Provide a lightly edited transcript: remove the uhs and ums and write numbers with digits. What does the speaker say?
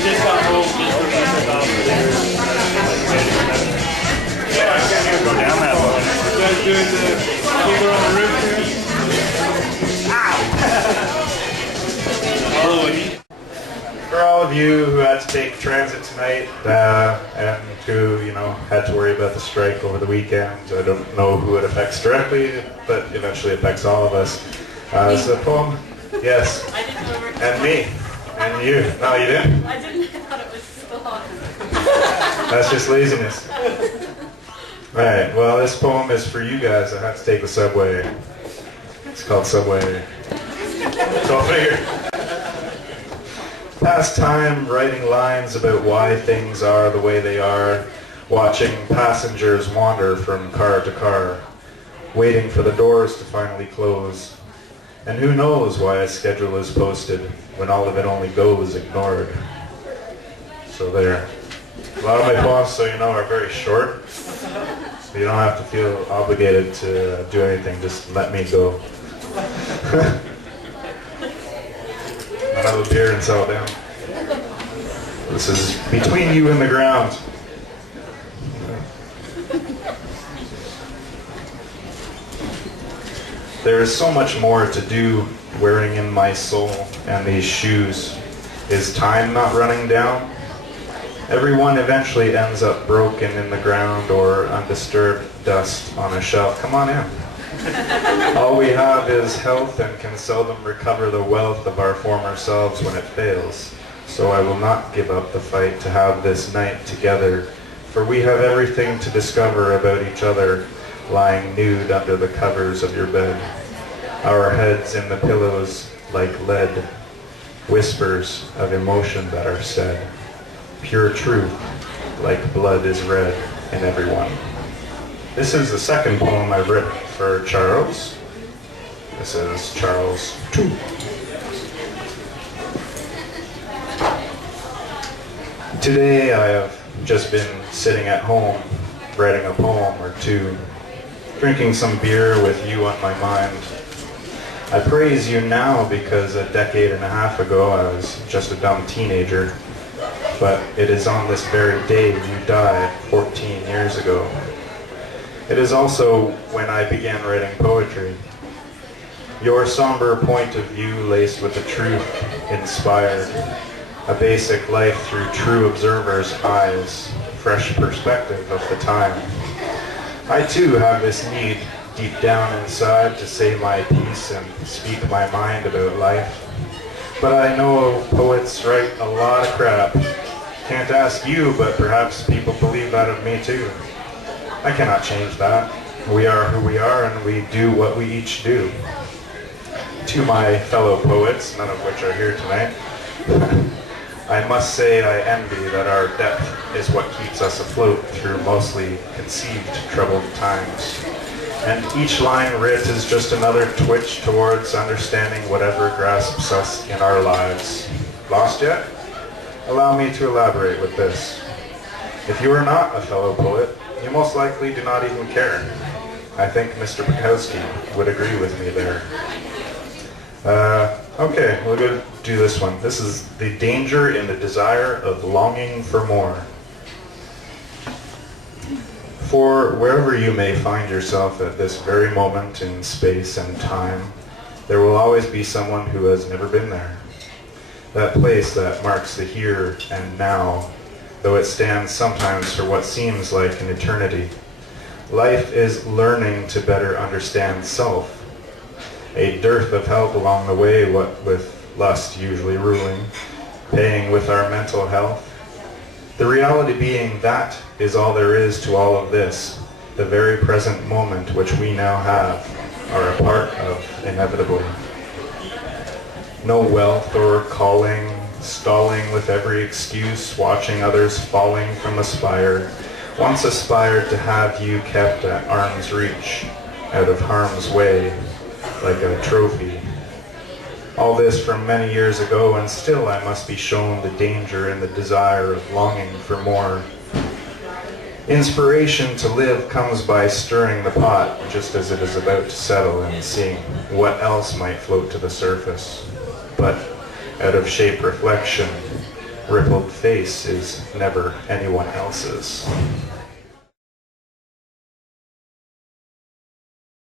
just got home just for yeah, I'm gonna go down that way. You guys doing the finger on the roof here? For all of you who had to take transit tonight and who, had to worry about the strike over the weekend, I don't know who it affects directly, but eventually affects all of us. It's a poem. Yes. I didn't know and me. And you. No, you didn't? I didn't. I thought it was still on. That's just laziness. Alright, well this poem is for you guys. I had to take the subway. It's called Subway. Go figure. Past time writing lines about why things are the way they are, watching passengers wander from car to car, waiting for the doors to finally close. And who knows why a schedule is posted when all of it only goes ignored. So there. A lot of my poems, so you know, are very short. So you don't have to feel obligated to do anything, just let me go. I'll have a beer and settle down. This is between you and the ground. There is so much more to do wearing in my soul and these shoes. Is time not running down? Everyone eventually ends up broken in the ground or undisturbed dust on a shelf. Come on in. All we have is health and can seldom recover the wealth of our former selves when it fails. So I will not give up the fight to have this night together, for we have everything to discover about each other, lying nude under the covers of your bed. Our heads in the pillows like lead, whispers of emotion that are said. Pure truth, like blood is red in everyone. This is the second poem I've written for Charles. This is Charles 2. Today I have just been sitting at home, writing a poem or two, drinking some beer with you on my mind. I praise you now because a decade and a half ago I was just a dumb teenager, but it is on this very day you died 14 years ago. It is also when I began writing poetry. Your somber point of view laced with the truth inspired a basic life through true observers' eyes, fresh perspective of the time. I too have this need deep down inside to say my piece and speak my mind about life. But I know poets write a lot of crap. Can't ask you, but perhaps people believe that of me too. I cannot change that. We are who we are and we do what we each do. To my fellow poets, none of which are here tonight, I must say I envy that our depth is what keeps us afloat through mostly conceived troubled times. And each line writ is just another twitch towards understanding whatever grasps us in our lives. Lost yet? Allow me to elaborate with this. If you are not a fellow poet, you most likely do not even care. I think Mr. Bukowski would agree with me there. Okay, we'll go do this one. This is the danger in the desire of longing for more. For wherever you may find yourself at this very moment in space and time, there will always be someone who has never been there. That place that marks the here and now, though it stands sometimes for what seems like an eternity. Life is learning to better understand self. A dearth of help along the way, what with lust usually ruling, paying with our mental health. The reality being that is all there is to all of this, the very present moment which we now have, are a part of inevitably. No wealth or calling, stalling with every excuse, watching others falling from the spire, once aspired to have you kept at arm's reach, out of harm's way, like a trophy. All this from many years ago, and still I must be shown the danger and the desire of longing for more. Inspiration to live comes by stirring the pot just as it is about to settle and seeing what else might float to the surface. But out of shape reflection, rippled face is never anyone else's.